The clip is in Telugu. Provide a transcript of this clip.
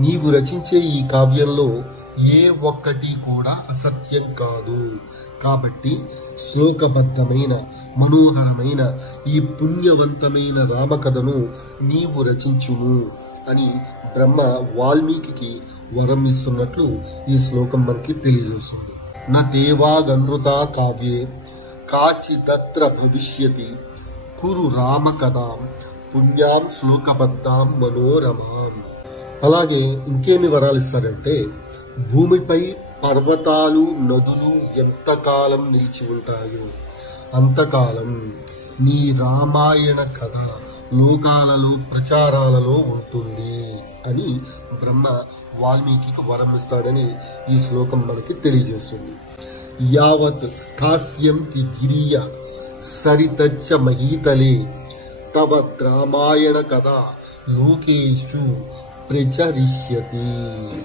నీవు రచించే ఈ కావ్యంలో ఏ ఒక్కటి కూడా అసత్యం కాదు. కాబట్టి శ్లోకబద్ధమైన మనోహరమైన ఈ పుణ్యవంతమైన రామకథను నీవు రచించుము అని బ్రహ్మ వాల్మీకి వరం ఇస్తున్నట్లు ఈ శ్లోకం మనకి తెలియజేస్తుంది. నా దేవాగనృత కావ్యే కాచిదత్ర భవిష్యతి కురు రామకథాం పుణ్యాం శ్లోకబద్ధాం మనోరమాం. అలాగే ఇంకేమి వరాలు ఇస్తారంటే భూమిపై పర్వతాలు నదులు ఎంతకాలం నిలిచి ఉంటాయో. అంతకాలం నీ రామాయణ కథ లోకాలలో ప్రచారాలలో ఉంటుంది అని బ్రహ్మ వాల్మీకి వరం ఇస్తాడని ఈ శ్లోకం మనకి తెలియజేస్తుంది. యావత్ స్థాస్యంతి గిరియ సరితచ్చ మహీతలే. తవ రామాయణ కథ లోకేషు predileção